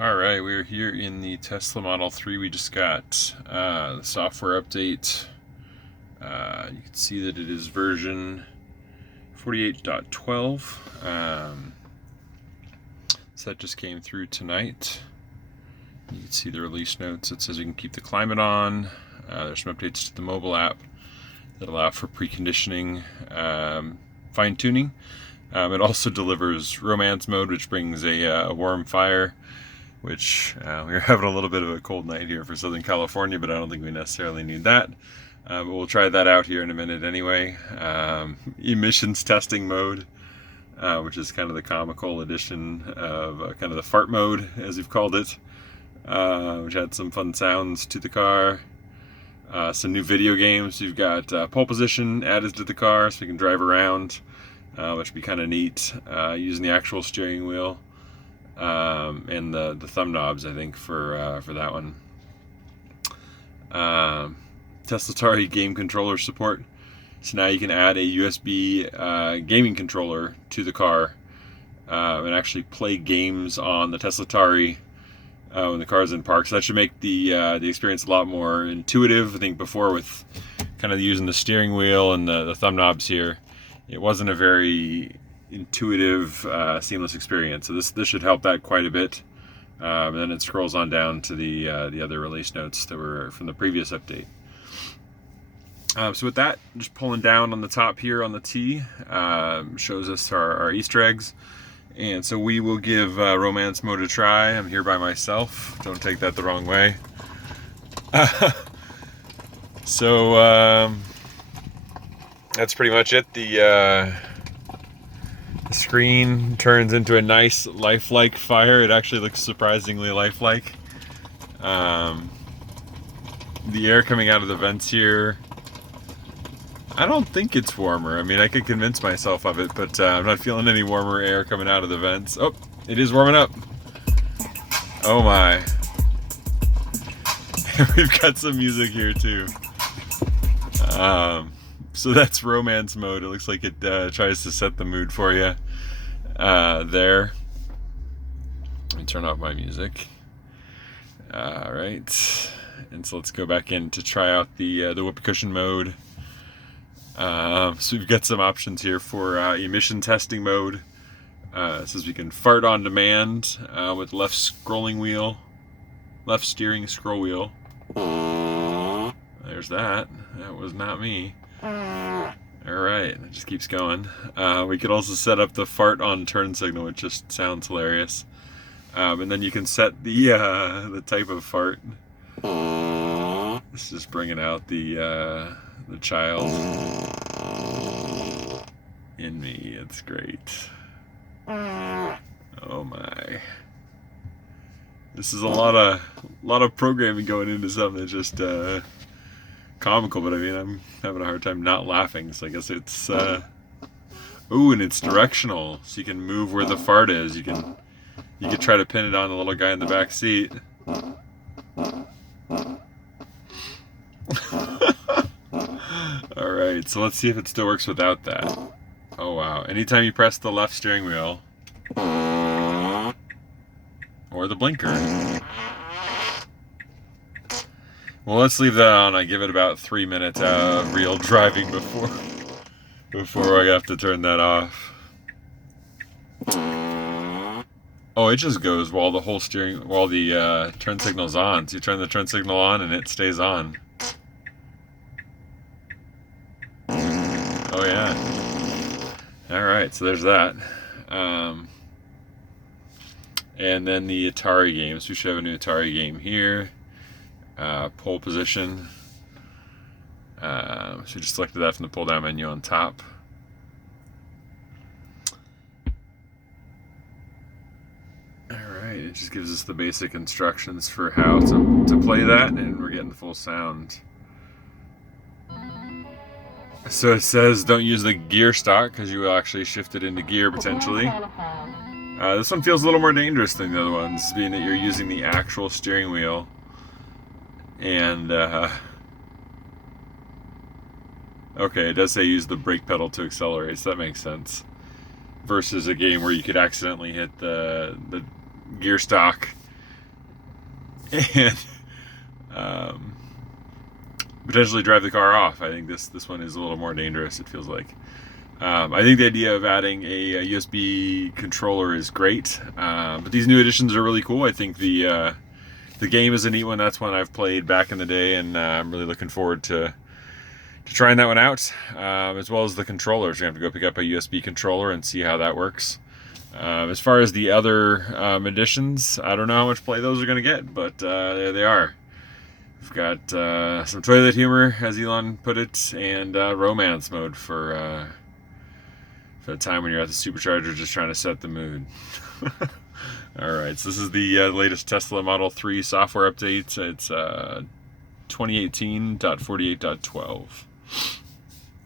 Alright, we're here in the Tesla Model 3. We just got the software update. You can see that it is version 48.12. So that just came through tonight. You can see the release notes. It says you can keep the climate on. There's some updates to the mobile app that allow for preconditioning, fine-tuning. It also delivers romance mode, which brings a warm fire, which we're having a little bit of a cold night here for Southern California, but I don't think we necessarily need that. But we'll try that out here in a minute anyway. Emissions testing mode, which is kind of the comical edition of kind of the fart mode, as we've called it, which had some fun sounds to the car. Some new video games. You've got pole position added to the car, so you can drive around, which would be kind of neat, using the actual steering wheel. And the thumb knobs, I think, for that one. Tesla Atari Game controller support. So now you can add a USB gaming controller to the car and actually play games on the Tesla Atari when the car's in park. So that should make the experience a lot more intuitive. I think before, with kind of using the steering wheel and the thumb knobs here, it wasn't a very intuitive, seamless experience. So this should help that quite a bit. And then it scrolls on down to the other release notes that were from the previous update. So with that, just pulling down on the top here on the T, shows us our Easter eggs. And so we will give romance mode a try. I'm here by myself. Don't take that the wrong way. So that's pretty much it. The screen turns into a nice lifelike fire. It actually looks surprisingly lifelike. The air coming out of the vents here, I don't think it's warmer. I mean, I could convince myself of it, but I'm not feeling any warmer air coming out of the vents. Oh, it is warming up. Oh my. We've got some music here too. So that's romance mode. It looks like it tries to set the mood for you there. Let me turn off my music. Alright. And so let's go back in to try out the whoopee cushion mode. So we've got some options here for emission testing mode. It says we can fart on demand with left steering scroll wheel. There's that. That was not me. Alright, it just keeps going. We could also set up the fart on turn signal, which just sounds hilarious. And then you can set the type of fart. This is bringing out the child in me. It's great. Oh my. This is a lot of programming going into something that's just comical, but I mean, I'm having a hard time not laughing, so I guess it's ooh, and it's directional, so you can move where the fart is. You could try to pin it on the little guy in the back seat. Alright, so let's see if it still works without that. Oh wow. Anytime you press the left steering wheel or the blinker. Well, let's leave that on. I give it about 3 minutes of real driving before I have to turn that off. Oh, it just goes while the turn signal's on. So you turn the turn signal on and it stays on. Oh yeah. Alright, so there's that. And then the Atari games. We should have a new Atari game here. Pole position. So you just selected that from the pull down menu on top. Alright, it just gives us the basic instructions for how to play that, and we're getting the full sound. So it says don't use the gear stock because you will actually shift it into gear potentially. This one feels a little more dangerous than the other ones, being that you're using the actual steering wheel. And okay, it does say use the brake pedal to accelerate, so that makes sense. Versus a game where you could accidentally hit the gear stock and potentially drive the car off. I think this one is a little more dangerous, it feels like. I think the idea of adding a USB controller is great, but these new additions are really cool. I think the game is a neat one. That's one I've played back in the day, and I'm really looking forward to trying that one out, as well as the controllers. You're going to have to go pick up a USB controller and see how that works. As far as the other additions, I don't know how much play those are going to get, but there they are. We've got some toilet humor, as Elon put it, and romance mode for the time when you're at the supercharger just trying to set the mood. Alright, so this is the latest Tesla Model 3 software update. It's 2018.48.12.